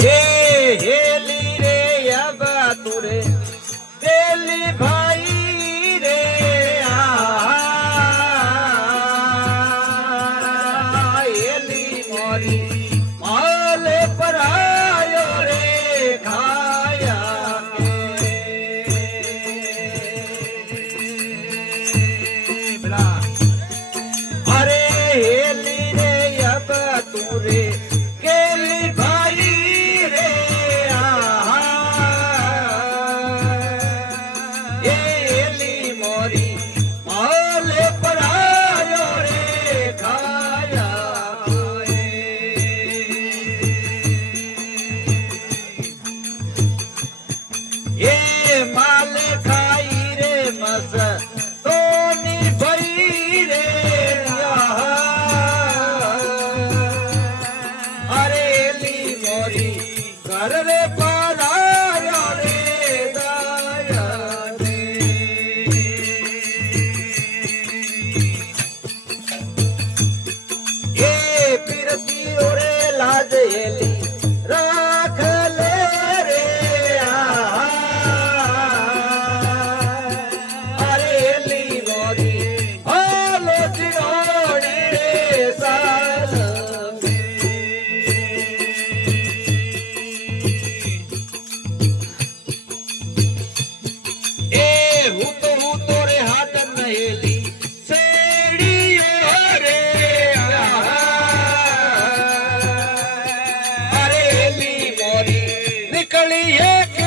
heli रे अब तुरे दिली भाई रे हेली मोरी माले पर आयो रे खाया के बला अरे हेली रे अब तुरे केली भाई रे हेली मोरी माले पर आयो रे खाया ये माले खाई रे मस तोनी भई रे अरे ली मोरी घर रे पारायो रे दाया रे ये पिरती ओरे लाज एली राख ले रे अरे ली मोरी हालो चिरोड़ी रे साल હું તો રે હાથ નહેલી શેરડીઓ રે અરે લી મોરી નીકળી એક